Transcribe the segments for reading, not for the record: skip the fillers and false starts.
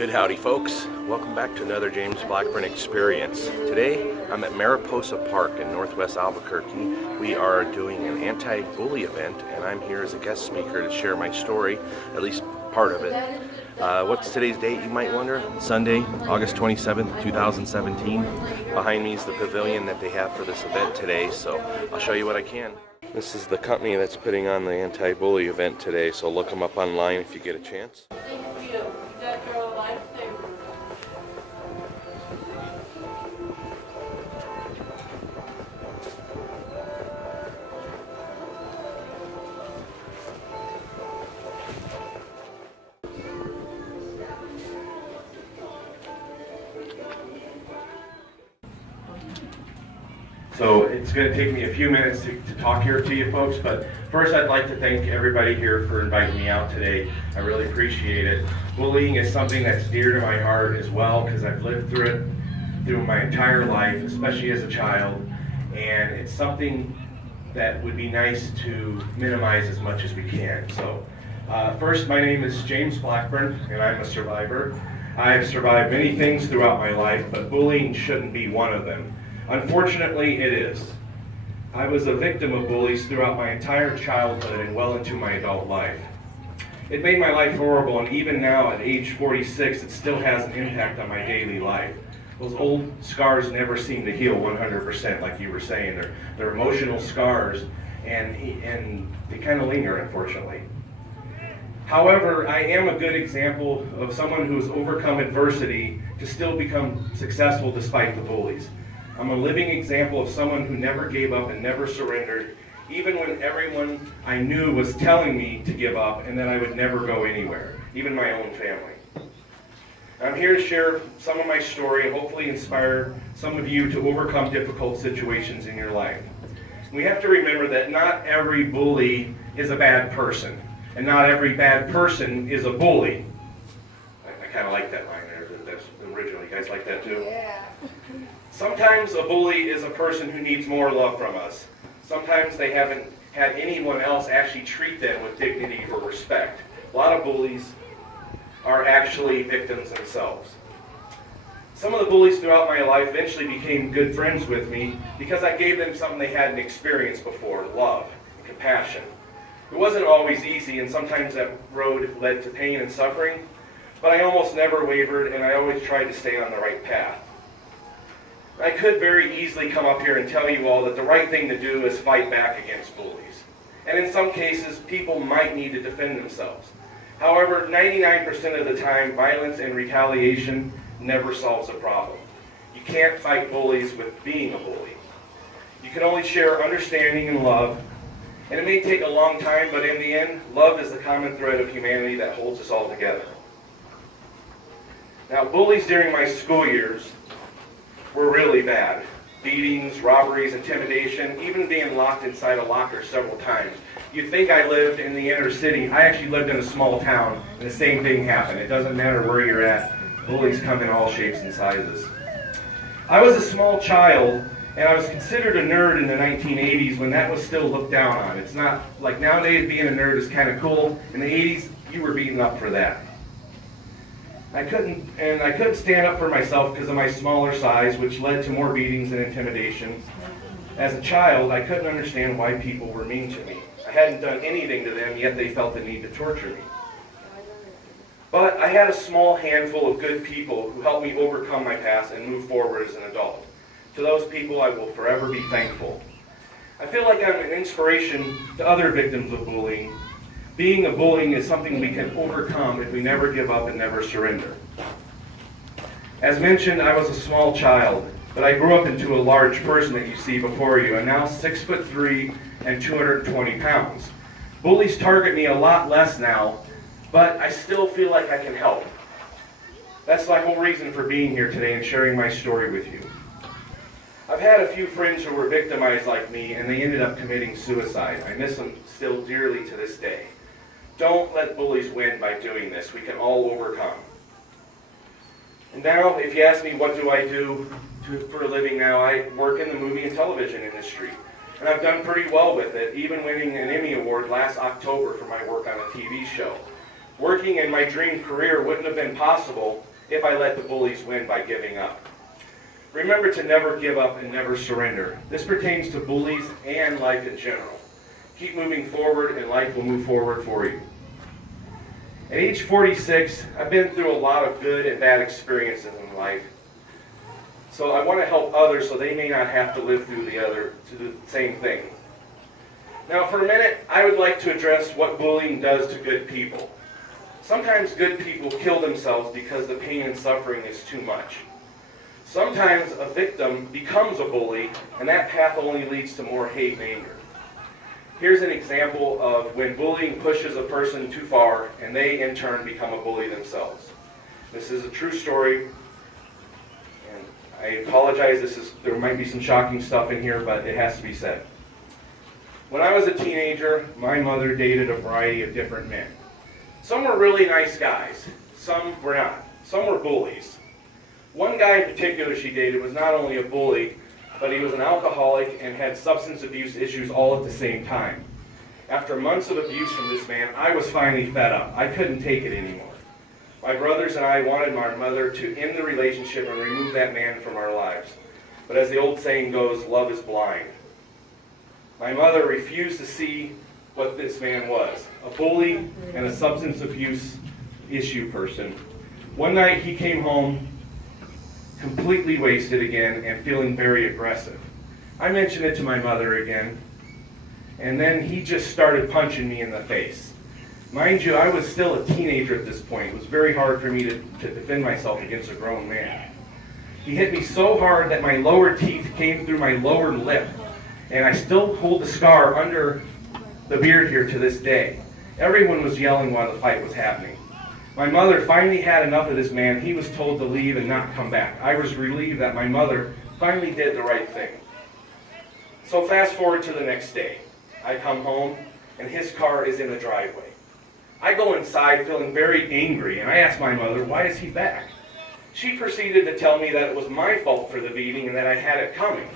Good howdy folks, welcome back to another James Blackburn experience. Today I'm at Mariposa Park in northwest Albuquerque. We are doing an anti-bully event and I'm here as a guest speaker to share my story, at least part of it. What's today's date, you might wonder? Sunday, August 27th, 2017. Behind me is the pavilion that they have for this event today, so I'll show you what I can. This is the company that's putting on the anti-bully event today, so look them up online if you get a chance. Thank you. That girl a lifesaver. So it's going to take me a few minutes to talk here to you folks, but first I'd like to thank everybody here for inviting me out today. I really appreciate it. Bullying is something that's dear to my heart as well because I've lived through it through my entire life, especially as a child, and it's something that would be nice to minimize as much as we can. So first, my name is James Blackburn and I'm a survivor. I've survived many things throughout my life, but bullying shouldn't be one of them. Unfortunately, it is. I was a victim of bullies throughout my entire childhood and well into my adult life. It made my life horrible, and even now at age 46, it still has an impact on my daily life. Those old scars never seem to heal 100%, like you were saying. They're emotional scars, and they kind of linger, unfortunately. However, I am a good example of someone who has overcome adversity to still become successful despite the bullies. I'm a living example of someone who never gave up and never surrendered, even when everyone I knew was telling me to give up and that I would never go anywhere, even my own family. I'm here to share some of my story and hopefully inspire some of you to overcome difficult situations in your life. We have to remember that not every bully is a bad person, and not every bad person is a bully. I kind of like that line there. That's original. You guys like that too? Yeah. Sometimes a bully is a person who needs more love from us. Sometimes they haven't had anyone else actually treat them with dignity or respect. A lot of bullies are actually victims themselves. Some of the bullies throughout my life eventually became good friends with me because I gave them something they hadn't experienced before: love and compassion. It wasn't always easy, and sometimes that road led to pain and suffering, but I almost never wavered, and I always tried to stay on the right path. I could very easily come up here and tell you all that the right thing to do is fight back against bullies. And in some cases, people might need to defend themselves. However, 99% of the time, violence and retaliation never solves a problem. You can't fight bullies with being a bully. You can only share understanding and love. And it may take a long time, but in the end, love is the common thread of humanity that holds us all together. Now, bullies during my school years were really bad. Beatings, robberies, intimidation, even being locked inside a locker several times. You'd think I lived in the inner city. I actually lived in a small town, and the same thing happened. It doesn't matter where you're at. Bullies come in all shapes and sizes. I was a small child, and I was considered a nerd in the 1980s when that was still looked down on. It's not like nowadays being a nerd is kind of cool. In the 80s, you were beaten up for that. I couldn't stand up for myself because of my smaller size, which led to more beatings and intimidation. As a child, I couldn't understand why people were mean to me. I hadn't done anything to them, yet they felt the need to torture me. But I had a small handful of good people who helped me overcome my past and move forward as an adult. To those people, I will forever be thankful. I feel like I'm an inspiration to other victims of bullying. Being a bully is something we can overcome if we never give up and never surrender. As mentioned, I was a small child, but I grew up into a large person that you see before you, and now 6'3" and 220 pounds. Bullies target me a lot less now, but I still feel like I can help. That's my whole reason for being here today and sharing my story with you. I've had a few friends who were victimized like me, and they ended up committing suicide. I miss them still dearly to this day. Don't let bullies win by doing this. We can all overcome. And now, if you ask me what do I do for a living now, I work in the movie and television industry. And I've done pretty well with it, even winning an Emmy Award last October for my work on a TV show. Working in my dream career wouldn't have been possible if I let the bullies win by giving up. Remember to never give up and never surrender. This pertains to bullies and life in general. Keep moving forward and life will move forward for you. At age 46, I've been through a lot of good and bad experiences in life. So I want to help others so they may not have to live through the same thing. Now for a minute, I would like to address what bullying does to good people. Sometimes good people kill themselves because the pain and suffering is too much. Sometimes a victim becomes a bully, and that path only leads to more hate and anger. Here's an example of when bullying pushes a person too far, and they in turn become a bully themselves. This is a true story, and I apologize, there might be some shocking stuff in here, but it has to be said. When I was a teenager, my mother dated a variety of different men. Some were really nice guys, some were not. Some were bullies. One guy in particular she dated was not only a bully, but he was an alcoholic and had substance abuse issues all at the same time. After months of abuse from this man, I was finally fed up. I couldn't take it anymore. My brothers and I wanted my mother to end the relationship and remove that man from our lives. But as the old saying goes, love is blind. My mother refused to see what this man was, a bully and a substance abuse issue person. One night he came home completely wasted again and feeling very aggressive. I mentioned it to my mother again, and then he just started punching me in the face. Mind you, I was still a teenager at this point. It was very hard for me to defend myself against a grown man. He hit me so hard that my lower teeth came through my lower lip, and I still hold the scar under the beard here to this day. Everyone was yelling while the fight was happening. My mother finally had enough of this man. He was told to leave and not come back. I was relieved that my mother finally did the right thing. So fast forward to the next day. I come home and his car is in the driveway. I go inside feeling very angry and I ask my mother, why is he back? She proceeded to tell me that it was my fault for the beating and that I had it coming.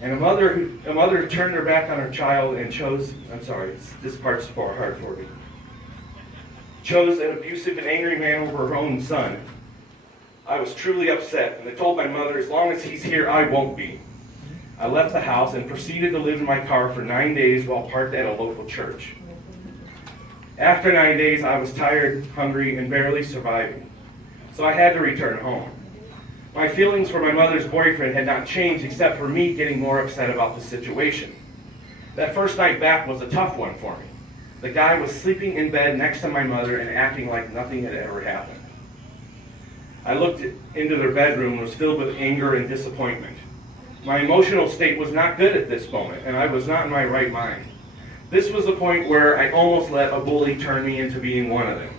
And a mother turned her back on her child and chose, this part's hard for me, chose an abusive and angry man over her own son. I was truly upset, and I told my mother, as long as he's here, I won't be. I left the house and proceeded to live in my car for 9 days while parked at a local church. After 9 days, I was tired, hungry, and barely surviving, so I had to return home. My feelings for my mother's boyfriend had not changed except for me getting more upset about the situation. That first night back was a tough one for me. The guy was sleeping in bed next to my mother and acting like nothing had ever happened. I looked into their bedroom and was filled with anger and disappointment. My emotional state was not good at this moment, and I was not in my right mind. This was the point where I almost let a bully turn me into being one of them.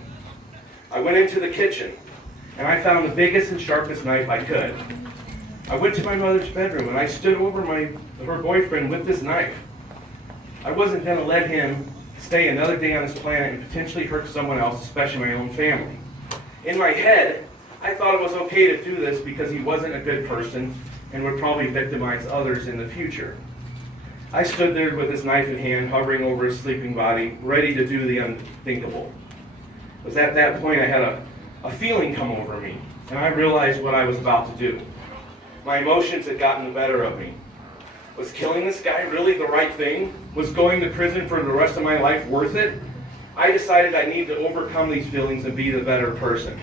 I went into the kitchen, and I found the biggest and sharpest knife I could. I went to my mother's bedroom, and I stood over her boyfriend with this knife. I wasn't going to let him stay another day on this planet and potentially hurt someone else, especially my own family. In my head, I thought it was okay to do this because he wasn't a good person and would probably victimize others in the future. I stood there with his knife in hand, hovering over his sleeping body, ready to do the unthinkable. It was at that point I had a feeling come over me, and I realized what I was about to do. My emotions had gotten the better of me. Was killing this guy really the right thing? Was going to prison for the rest of my life worth it? I decided I needed to overcome these feelings and be the better person.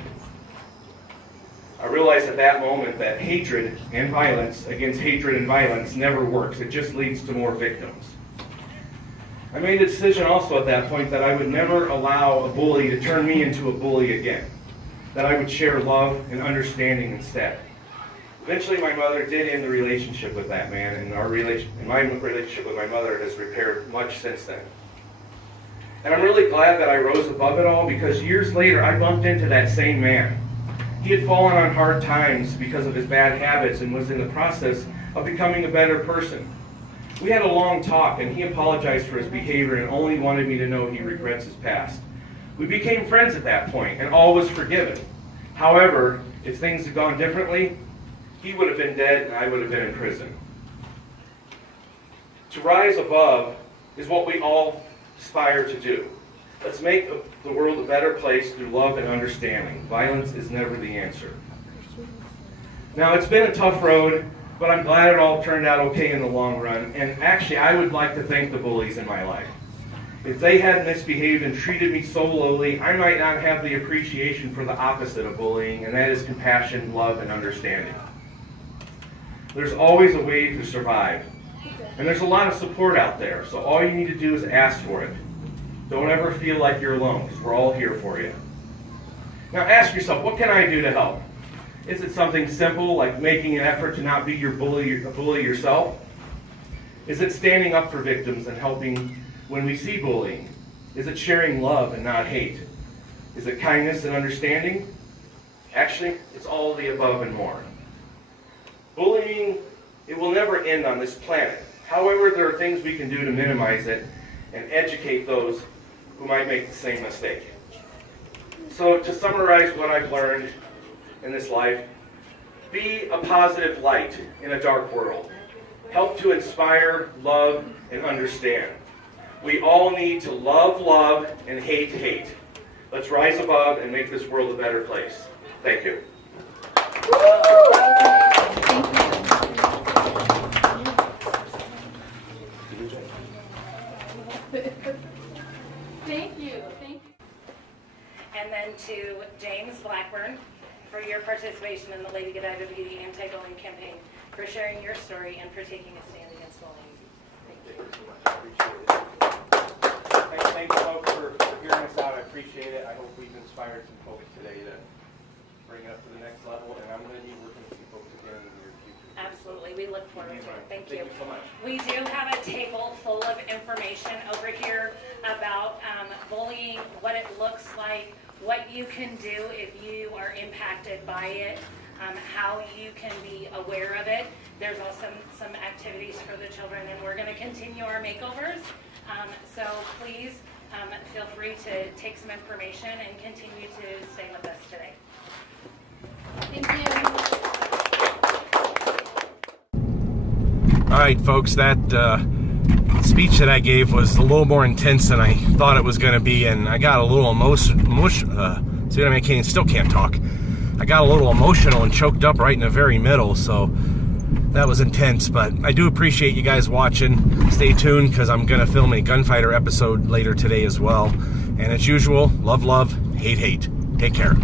I realized at that moment that hatred and violence against hatred and violence never works. It just leads to more victims. I made a decision also at that point that I would never allow a bully to turn me into a bully again. That I would share love and understanding instead. Eventually my mother did end the relationship with that man, and my relationship with my mother has repaired much since then. And I'm really glad that I rose above it all, because years later I bumped into that same man. He had fallen on hard times because of his bad habits and was in the process of becoming a better person. We had a long talk, and he apologized for his behavior and only wanted me to know he regrets his past. We became friends at that point, and all was forgiven. However, if things had gone differently, he would have been dead and I would have been in prison. To rise above is what we all aspire to do. Let's make the world a better place through love and understanding. Violence is never the answer. Now, it's been a tough road, but I'm glad it all turned out okay in the long run. And actually, I would like to thank the bullies in my life. If they hadn't misbehaved and treated me so lowly, I might not have the appreciation for the opposite of bullying, and that is compassion, love, and understanding. There's always a way to survive. And there's a lot of support out there, so all you need to do is ask for it. Don't ever feel like you're alone, because we're all here for you. Now ask yourself, what can I do to help? Is it something simple, like making an effort to not be a bully yourself? Is it standing up for victims and helping when we see bullying? Is it sharing love and not hate? Is it kindness and understanding? Actually, it's all of the above and more. Bullying, it will never end on this planet. However, there are things we can do to minimize it and educate those who might make the same mistake. So to summarize what I've learned in this life, be a positive light in a dark world. Help to inspire, love, and understand. We all need to love, and hate. Let's rise above and make this world a better place. Thank you. Thank you. And then to James Blackburn for your participation in the Lady Godiva Beauty Anti-Bullying Campaign, for sharing your story and for taking a stand against bullying. Thank you so much. I appreciate it. Thanks, folks, for hearing us out. I appreciate it. I hope we've inspired some folks today to bring it up to the next level, and I'm going to be working with you folks again in the near future. Absolutely. We look forward to it. Thank you. Thank you so much. We do have a table full of information over here about bullying, what it looks like, what you can do if you are impacted by it, how you can be aware of it. There's also some activities for the children, and we're going to continue our makeovers. So please feel free to take some information and continue to stay with us today. Thank you. All right, folks, that speech that I gave was a little more intense than I thought it was going to be, and I got a little see what I mean? Still can't talk. I got a little emotional and choked up right in the very middle, so that was intense, but I do appreciate you guys watching. Stay tuned, because I'm going to film a gunfighter episode later today as well. And as usual, love, hate. Take care.